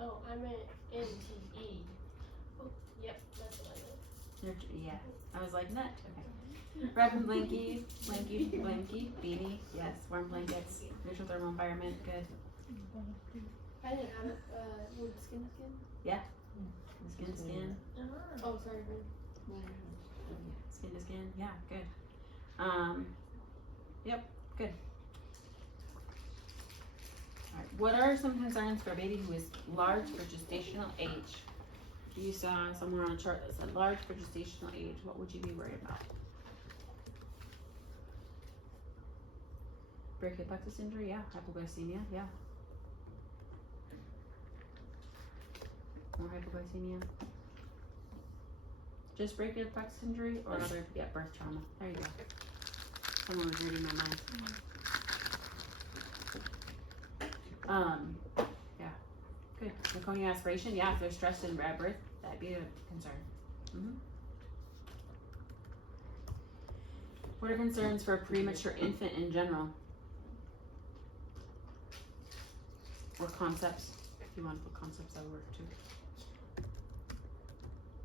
Oh, I meant NTE. Oh, yep, that's what I meant. Yeah, I was like, nut. Okay. Wrap in blankie, beanie. Yes, warm blankets, neutral thermal environment. Good. I didn't have it. Would skin? Skin. Oh, sorry. Skin to skin. Yeah, good. Yep, good. Alright, what are some concerns for a baby who is large for gestational age? If you saw somewhere on a chart that said large for gestational age, what would you be worried about? Brachial plexus injury, yeah. Hypoglycemia, yeah. More hypoglycemia. Just brachial plexus injury or another, yeah, birth trauma. There you go. Someone was reading my mind. Yeah, good. Meconium aspiration, yeah, if they're stressed in at birth, that'd be a concern. What are concerns for a premature infant in general? Or concepts, if you want to put concepts, that would work too.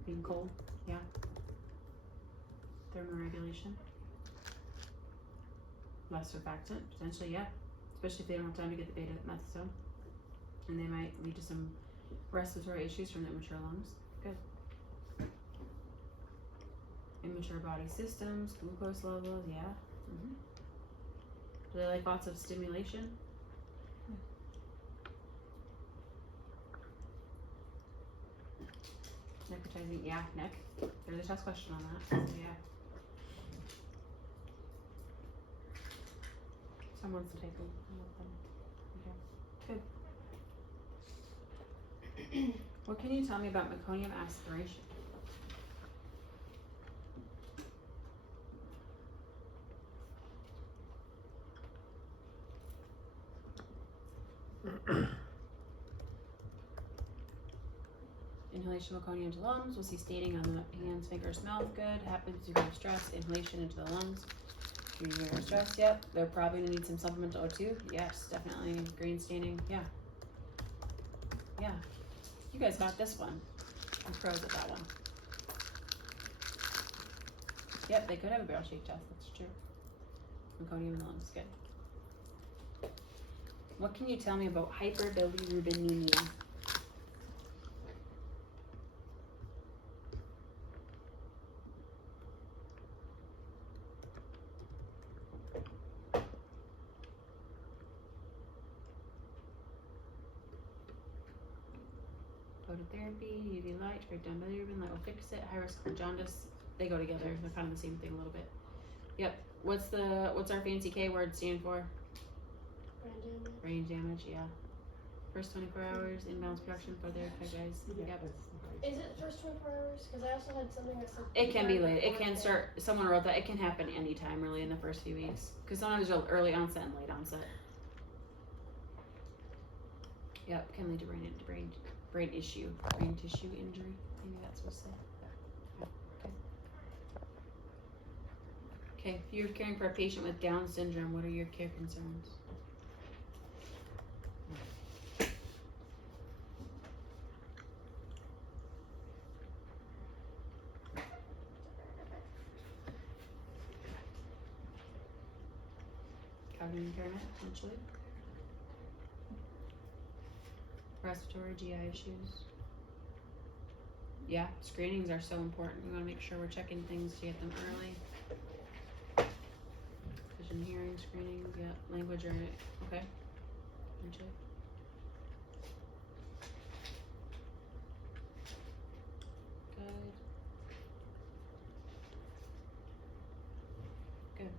Being cold, yeah. Thermoregulation. Less surfactant, potentially, yeah. Especially if they don't have time to get the beta methicillin. And they might lead to some respiratory issues from the immature lungs. Good. Immature body systems, glucose levels, yeah. Do they like lots of stimulation? Necrotizing, yeah, neck. There's a test question on that, so yeah. Someone wants to take a look. Okay, good. What can you tell me about meconium aspiration? Inhalation of meconium into lungs. We'll see staining on the hands, fingers, mouth. Good. Happens due to stress. Inhalation into the lungs. Due to stress. Yep. They're probably gonna need some supplemental O2. Yes, definitely. Green staining. Yeah. Yeah. You guys got this one. I'm pros at that one. Yep, they could have a barrel shake test. That's true. Meconium in the lungs. Good. What can you tell me about hyperbilirubinemia? Phototherapy, UV light, break down bilirubin, light will fix it. High risk for jaundice. They go together. They're kind of the same thing a little bit. Yep. What's our fancy K word stand for? Brain damage, yeah. First 24 hours, inbounds production for their guys. Yep. Is it first 24 hours? Because I also had something that said. It can be late. It can start. Someone wrote that it can happen anytime, really, in the first few weeks. Because sometimes there's early onset and late onset. Yep, can lead to brain issue, brain tissue injury. Maybe that's what to say. Yeah. Okay. If you're caring for a patient with Down syndrome, what are your care concerns? Cognitive impairment, potentially. Respiratory, GI issues. Yeah, screenings are so important. We want to make sure we're checking things to get them early. Vision, hearing screenings, yeah. Language, or okay. Potentially. Good.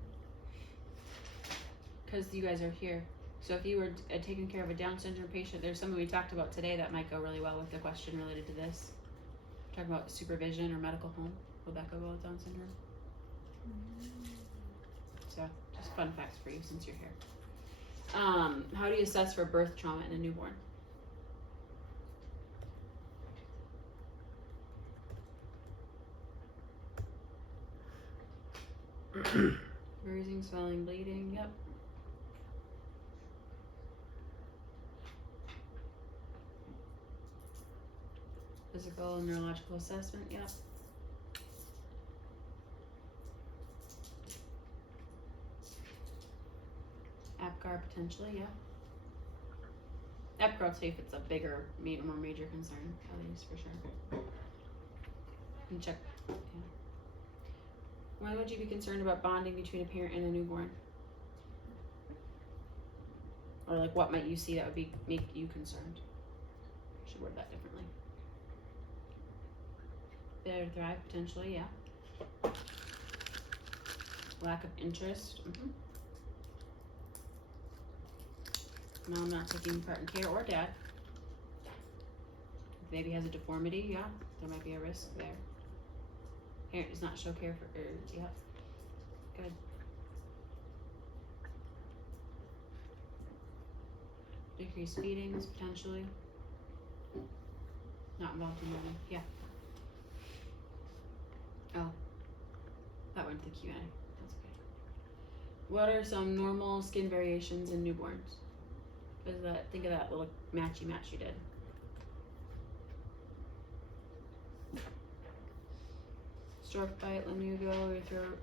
Because you guys are here. So if you were taking care of a Down syndrome patient, there's something we talked about today that might go really well with the question related to this. Talking about supervision or medical home. Will that go well with Down syndrome? So just fun facts for you since you're here. How do you assess for birth trauma in a newborn? Bruising, swelling, bleeding, yep. Physical and neurological assessment, yep. APGAR potentially, yeah. APGAR will tell you if it's a bigger, more major concern, at least for sure. And check, yeah. When would you be concerned about bonding between a parent and a newborn? Or like what might you see that would make you concerned? I should word that differently. Failure to thrive potentially, yeah. Lack of interest. Mom not taking part in care or dad. If baby has a deformity, yeah, there might be a risk there. Parent does not show care for, yeah, good. Decreased feedings potentially. Not involved in learning, yeah. Oh, that went to Q&A. That's okay. What are some normal skin variations in newborns? Is that, think of that little matchy match you did. Stork bite, lanugo, your throat.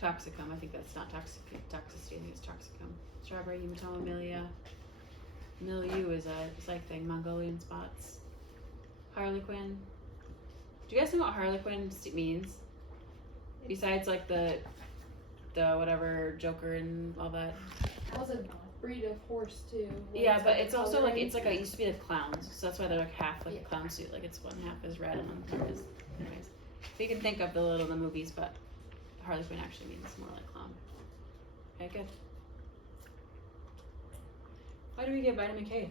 Toxicum, I think that's not toxicity, I think it's toxicum. Strawberry hematoma milia. Milieu is a psych thing, Mongolian spots. Harlequin. Do you guys know what harlequin means? Besides like the whatever Joker and all that. That was a breed of horse too. Yeah, but it's also like it's like it used to be the clowns, so that's why they're like half like a clown suit. Like it's one half is red and one half is. Anyways, so you can think of the movies, but harlequin actually means more like clown. Okay, good. Why do we get vitamin K?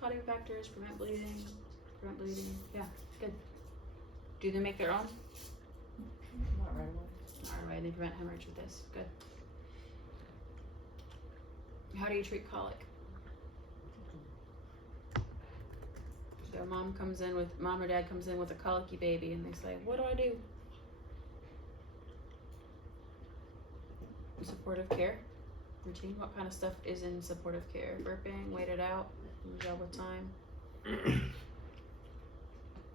Clotting factors, prevent bleeding, yeah, good. Do they make their own? Not right away. Not right away, they prevent hemorrhage with this, good. How do you treat colic? So mom or dad comes in with a colicky baby and they say, what do I do? Supportive care, routine, what kind of stuff is in supportive care? Burping, wait it out, job with time.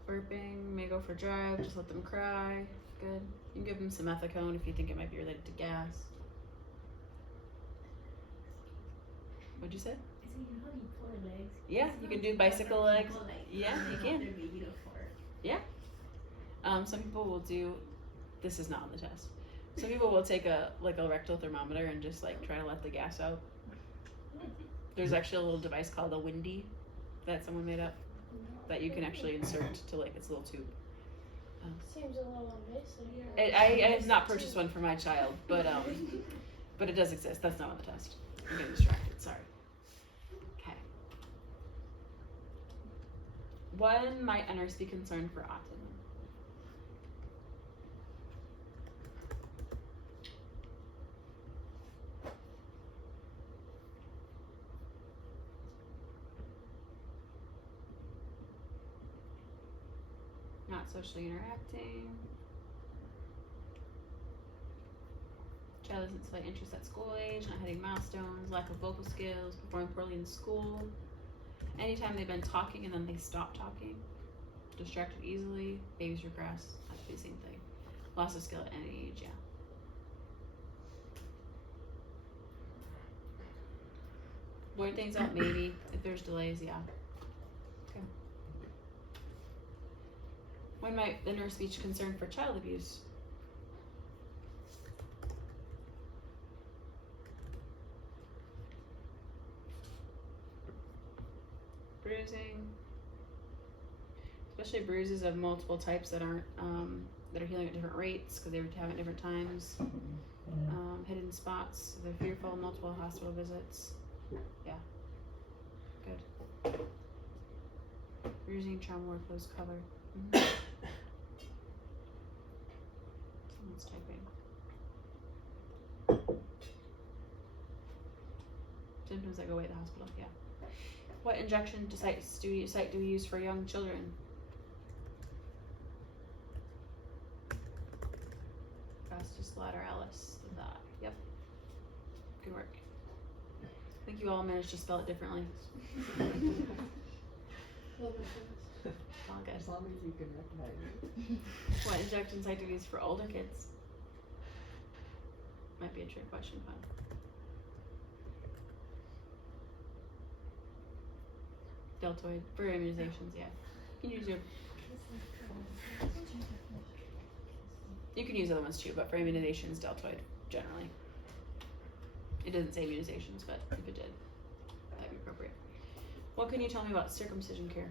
Burping, may go for drive, just let them cry, good. You can give them some methicone if you think it might be related to gas. What'd you say? Yeah, you can do bicycle legs. Yeah, you can. Yeah. Some people will do, this is not on the test. Some people will take a rectal thermometer and just like try to let the gas out. There's actually a little device called a Windy that someone made up that you can actually insert to like its little tube. Seems a little invasive. I have not purchased one for my child, but it does exist. That's not on the test. I'm getting distracted. Sorry. Okay. When might a nurse be concerned for autism? Not socially interacting. Child doesn't display interest at school age, not hitting milestones, lack of vocal skills, performing poorly in school. Anytime they've been talking and then they stop talking. Distracted easily, babies regress, that should be the same thing. Loss of skill at any age, yeah. Void things out, maybe. If there's delays, yeah. Okay. When might the nurse be concerned for child abuse? Bruising, especially bruises of multiple types that aren't that are healing at different rates because they would have at different times. Hidden spots, they're fearful, multiple hospital visits. Yeah, good. Bruising, trauma, or closed cover. Someone's typing. Symptoms that go away at the hospital. Yeah. What injection site do we use for young children? You all managed to spell it differently. Well, that's All good. As long as you can recognize it. What injections I do use for older kids? Might be a trick question, fun. Deltoid for immunizations, yeah. You can use your. You can use other ones too, but for immunizations, deltoid generally. It doesn't say immunizations, but if it did, that'd be appropriate. What can you tell me about circumcision care?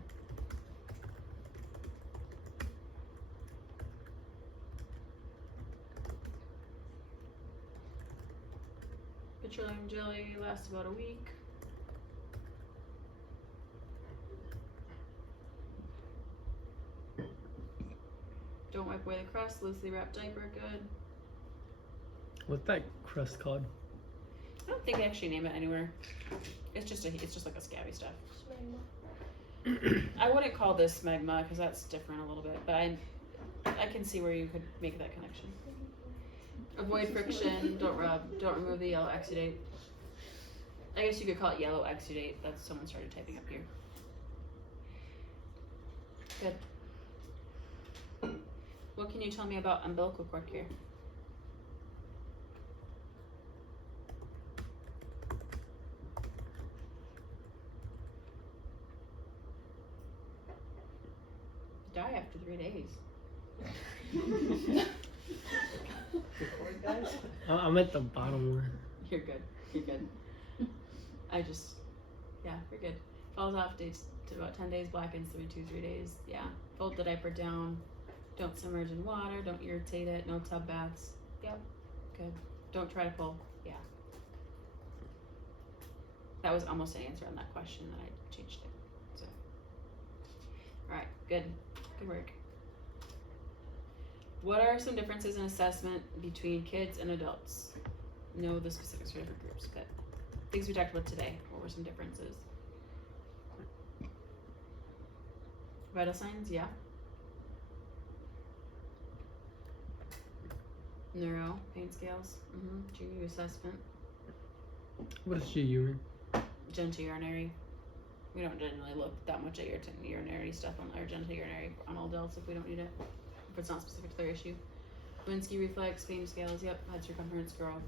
Petroleum jelly lasts about a week. Don't wipe away the crust, loosely wrapped diaper, good. What's that crust called? I don't think they actually name it anywhere. It's just like a scabby stuff. smegma. I wouldn't call this smegma because that's different a little bit, but I can see where you could make that connection. Avoid friction, don't rub, don't remove the yellow exudate. I guess you could call it yellow exudate. That's someone started typing up here. Good. What can you tell me about umbilical cord care? Die after 3 days. Record, guys? I'm at the bottom one. You're good. You're good. You're good. Falls off days to about 10 days, blackens through 2-3 days. Yeah. Fold the diaper down. Don't submerge in water. Don't irritate it. No tub baths. Yep. Good. Don't try to pull. Yeah. That was almost an answer on that question that I changed it. So. Alright, good. Good work. What are some differences in assessment between kids and adults? Know the specifics for different groups, but things we talked about today. What were some differences? Vital signs, yeah. Neuro, pain scales, GU assessment, What is urine? genitourinary. We don't generally look that much at your urinary stuff on or genitourinary on all adults if we don't need it. If it's not specific to their issue. Winsky reflex, pain scales, yep, head circumference, growth.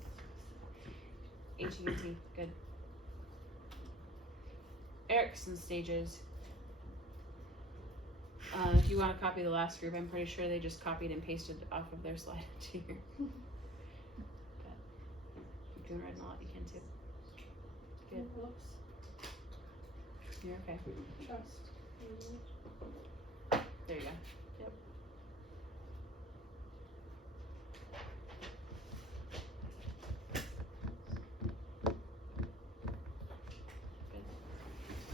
HET, good. Erickson stages. If you want to copy the last group, I'm pretty sure they just copied and pasted off of their slide here. But you can write a lot, you can too. Good. Whoops. You're okay. Trust. There you go. Yep. Good.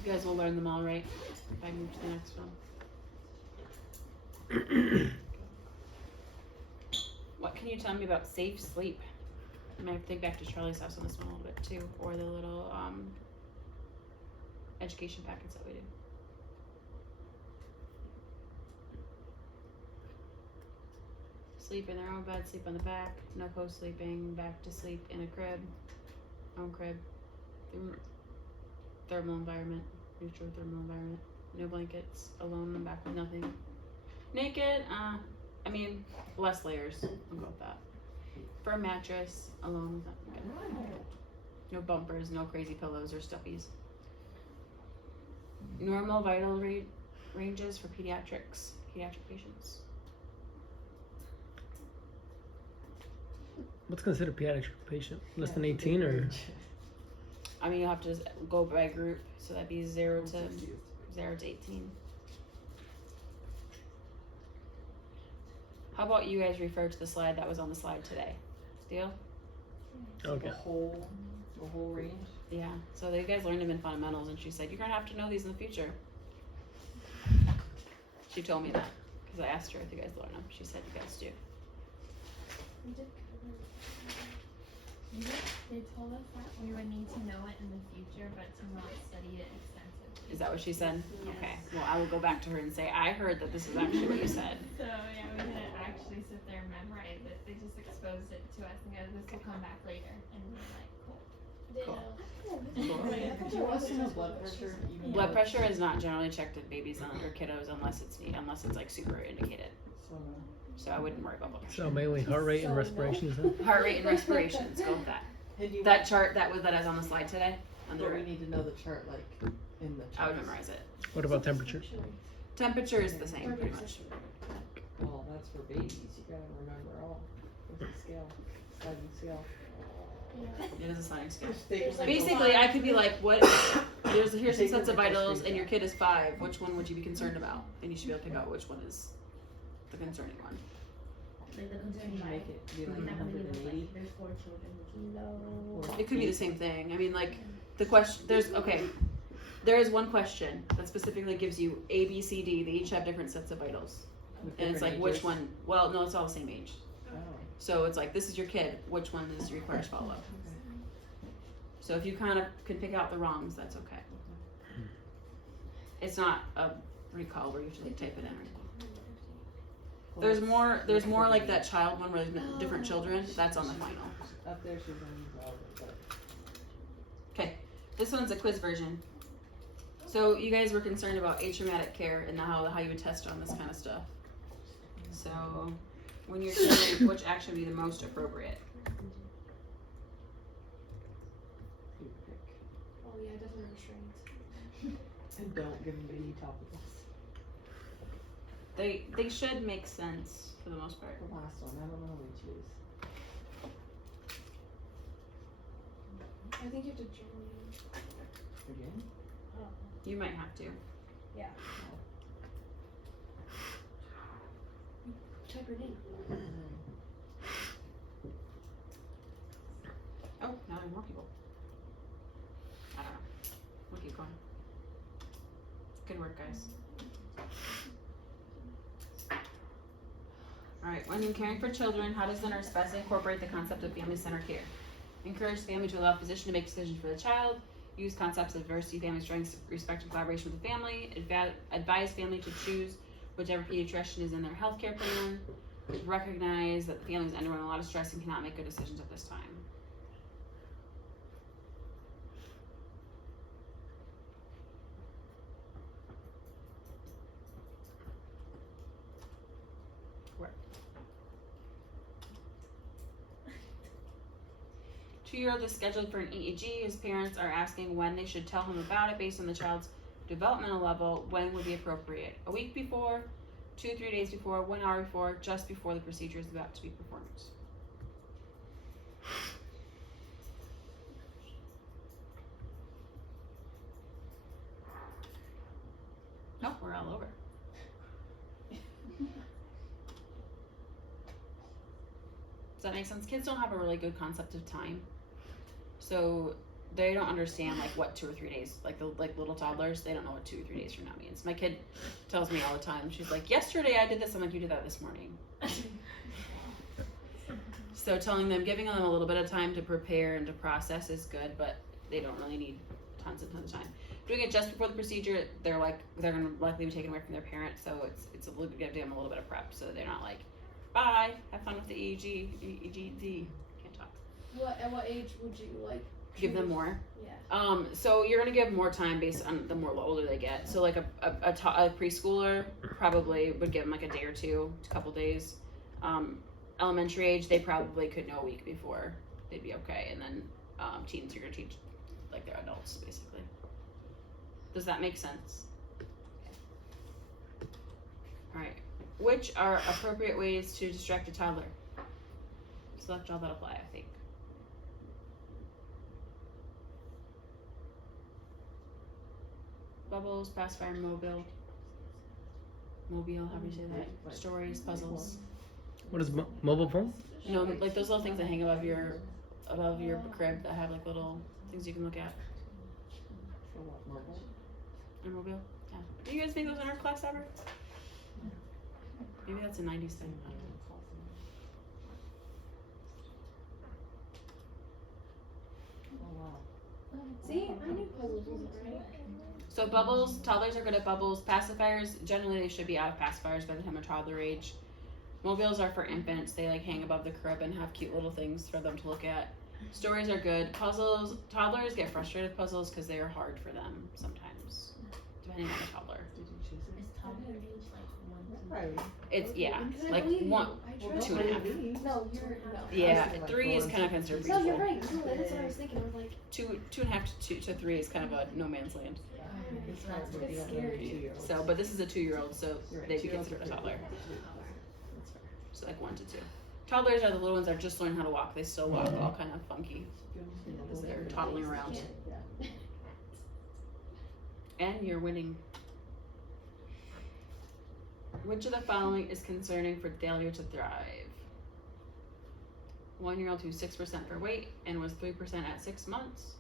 You guys will learn them all, right? If I move to the next one. What can you tell me about safe sleep? I might think back to Charlie's house on this one a little bit too, or the little education packets that we do. Sleep in their own bed, sleep on the back, no co-sleeping, back to sleep in a crib, own crib, thermal environment, neutral thermal environment, no blankets, alone, back with nothing. Naked, I mean, less layers, I'll go with that. Firm mattress, alone with nothing. Good. No bumpers, no crazy pillows or stuffies. Normal vital ranges for pediatric patients. What's considered pediatric patient? Less than 18 or? I mean, you'll have to go by group, so that'd be 0 to 18. How about you guys refer to the slide that was on the slide today? Deal? Okay. The whole range? Yeah. So you guys learned them in fundamentals, and she said you're gonna have to know these in the future. She told me that because I asked her if you guys learn them. She said you guys do. We did cover it. They told us that we would need to know it in the future, but to not study it extensively. Is that what she said? Yes. Okay. Well, I will go back to her and say I heard that this is actually what you said. So yeah, we didn't actually sit there and memorize it. They just exposed it to us and go, "This will come back later," and we were like, "Cool." Ditto. Cool. Do you want to know blood pressure? Even Blood though pressure is not generally checked in babies or kiddos unless it's like super indicated. So, So I wouldn't worry about blood pressure. So mainly heart rate and respirations. Huh? Heart rate and respirations, go with that. and you That chart that is on the slide today. but we need to know the chart like in the chart. I would memorize it. What about temperature? Temperature is the same, pretty much. Well, that's for babies. You gotta remember all. There's a scale, sliding scale. It is a sliding scale. There's like Basically, I could be like, what? Here's some sets of vitals, and your kid is 5. Which one would you be concerned about? And you should be able to pick out which one is the concerning one. Like the you concerning can make vibe. it be We're like not gonna give us 180. like there's 4 children with low. It could be the same thing. I mean, like the question. There is one question that specifically gives you A, B, C, D. They each have different sets of vitals, With and it's like different which ages. one? Well, no, it's all the same age. Oh, So it's like this is your kid. Which one requires follow up? So if you kind of can pick out the wrongs, that's okay. It's not a recall where you have to like, type it in. Well, There's more like that child one where there's different children. That's on the final. Up there, she's gonna use all of it, but Okay, this one's a quiz version. So you guys were concerned about atraumatic care and how you would test on this kind of stuff. So when you're caring, which action would be the most appropriate? you pick. Oh yeah, definitely restraints. And don't give them baby topicals. They should make sense for the most part. The last one, I don't know which is. I think you have to join. Again? You might have to. Yeah. Type your name. Oh, now there are more people. I don't know. We'll keep going. Good work, guys. Alright, when caring for children, how does the nurse best incorporate the concept of family-centered care? Encourage the family to allow physician to make decisions for the child. Use concepts of diversity, family strengths, respect, and collaboration with the family. Advise family to choose whichever pediatrician is in their healthcare plan. Recognize that the family is undergoing a lot of stress and cannot make good decisions at this time. Work. 2-year-old is scheduled for an EEG. His parents are asking when they should tell him about it based on the child's developmental level. When would be appropriate? A week before, 2-3 days before, 1 hour before, just before the procedure is about to be performed. Oh, we're all over. Does that make sense? Kids don't have a really good concept of time. So they don't understand like what 2 or 3 days, like little toddlers, they don't know what 2 or 3 days from now means. My kid tells me all the time, she's like, yesterday I did this. I'm like, you did that this morning. So giving them a little bit of time to prepare and to process is good, but they don't really need tons and tons of time. Doing it just before the procedure, they're gonna likely be taken away from their parents, so it's a little bit, give them a little bit of prep, so they're not like, bye, have fun with the EEG, can't talk. At what age would you like? Give them more. Yeah. So you're gonna give more time based on the more older they get. So like a preschooler probably would give them like a day or two, a couple days. Elementary age, they probably could know a week before they'd be okay, and then teens you're gonna teach like they're adults basically. Does that make sense? All right. Which are appropriate ways to distract a toddler? Select all that apply, I think. Bubbles, pacifier, mobile, however you say that. Stories, puzzles. What is mobile phone? You know, like those little things that hang above your crib that have like little things you can look at. For what, mobile? And mobile, yeah. Do you guys make those in art class ever? Maybe that's a 90s thing. I don't know. Oh, wow. See, I knew puzzles wasn't right. So bubbles, toddlers are good at bubbles. Pacifiers, generally they should be out of pacifiers by the time of toddler age. Mobiles are for infants. They like hang above the crib and have cute little things for them to look at. Stories are good. Puzzles, toddlers get frustrated with puzzles because they are hard for them sometimes, depending on the toddler. Did you choose it? Is toddler age like 1 to Probably. It's, yeah, Because I like believe you. one, I Well, trust two and a half. you. No, you're no. yeah, like 3 is going kind of to considered preschool. No, you're preschool. right. No, that's what I was thinking. I was like, 2.5 to 3 is kind of a no man's land. It's hard That's to what's be on scary. a 2-year-old. So, but this is a 2-year-old, so You're right, they'd be 2-year-olds considered a are toddler. pretty good. That's fair. So like 1 to 2. Toddlers are the little ones that are just learning how to walk. They still walk all kind of funky because they're toddling around. Yeah. And you're winning. Which of the following is concerning for failure to thrive? 1-year-old who's 6% for weight and was 3% at 6 months.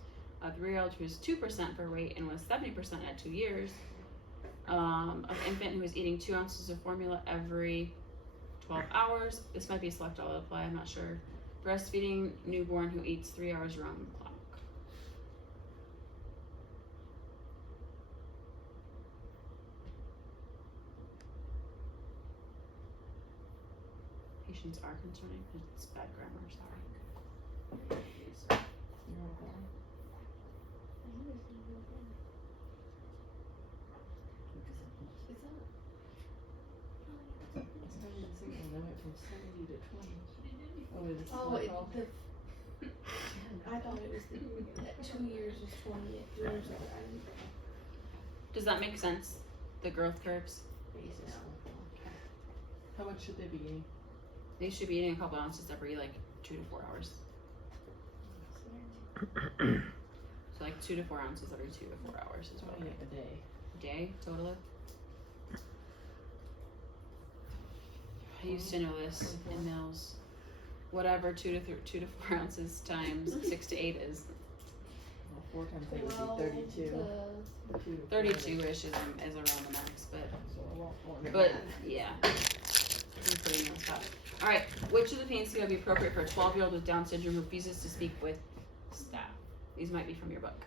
A 3-year-old who's 2% for weight and was 70% at 2 years. An infant who is eating 2 ounces of formula every 12 hours. This might be select all apply, I'm not sure. Breastfeeding newborn who eats 3 hours around the clock. Patients are concerning. It's bad grammar, sorry. You're on call. It's kind of the signal limit from 70 to 20. Oh, is it oh, select it, all? I thought it was at 2 years was 20. At 3 years was Does that make sense? The growth curves? How much should they be eating? They should be eating a couple ounces every like 2 to 4 hours. So like 2 to 4 ounces every 2 to 4 hours is what 20 a day. day totally. I used to know this in mills. Whatever 2 to 4 ounces times 6 to 8 is. Well, 4 times 8 12 would be 32. to 2 to 32-ish is around the max, but So a lot more than But that. yeah, I'm putting you on the spot. All right, which of the pain scale would be appropriate for a 12-year-old with Down syndrome who refuses to speak with staff? These might be from your book.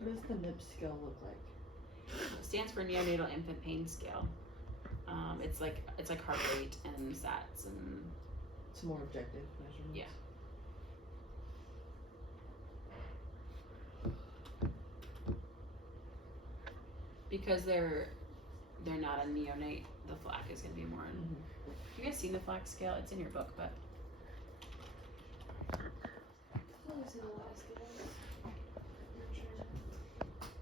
What does the NIP scale look like? It stands for neonatal infant pain scale. It's like heart rate and SATs and It's more objective measurements. Yeah. because they're not a neonate. The FLAC is gonna be more. Mhm. Have you guys seen the FLAC scale? It's in your book, but I've seen a lot of scales. I'm not sure. I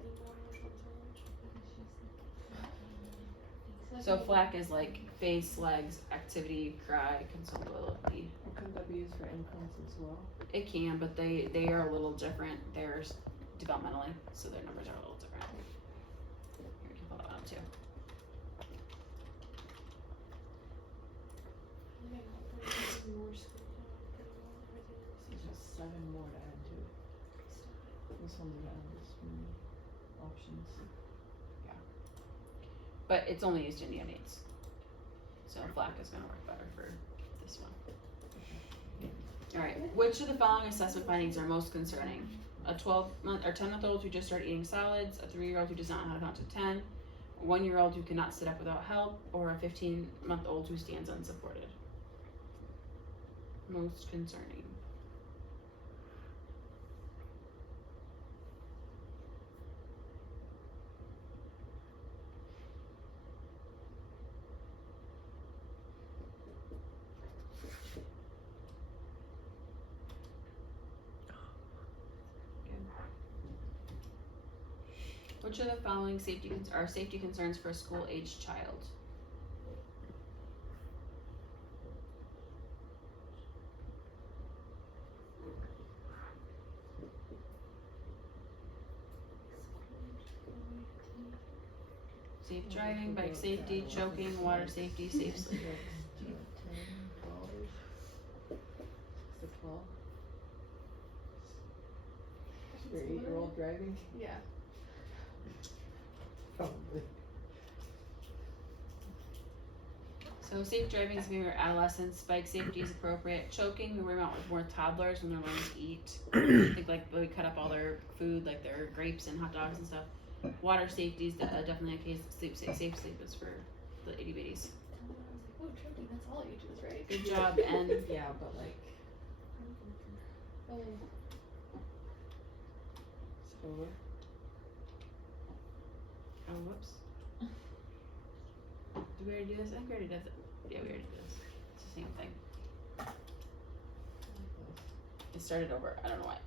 think one which one's which. so FLAC is like face, legs, activity, cry, consolability. Well, couldn't that be used for infants as well? It can, but they are a little different. They're developmentally, so their numbers are a little different. Here, you can pull that one up too. Yeah, probably more school time, pretty well, everything else is There's just 7 more to add to it. This one's gonna have this many options. But it's only used in neonates. So FLAC is gonna work better for this one. Alright, which of the following assessment findings are most concerning? A 12-month or 10-month-old who just started eating solids, a 3-year-old who does not know how to count to 10, a 1-year-old who cannot sit up without help, or a 15-month-old who stands unsupported. Most concerning. Which of the following are safety concerns for a school-aged child? Safe driving, bike safety, choking, water safety, safe sleep. 10, 12-ish. 6 to 12. Your 8-year-old driving? Yeah. Probably. So safe driving is for your adolescents, bike safety is appropriate, choking, we worry about with more toddlers when they're learning to eat. I think like we cut up all their food, like their grapes and hot dogs and stuff. Water safety is definitely a case. Safe sleep is for the itty bitties. I was like, oh, tripping, that's all ages, right? Good job, and Yeah, but like, Oh, so oh whoops. Did we already do this? I think we already did it. Yeah, we already did this. It's the same thing. It started over. I don't know why.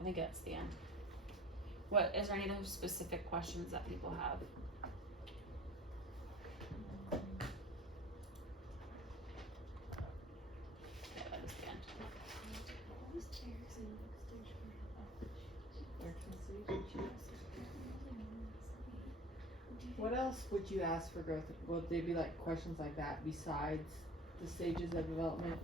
I think that's the end. What is there any other specific questions that people have? Yeah, that is the end. what was Erickson extension? what else would you ask for growth? Would they be like questions like that besides the stages of development?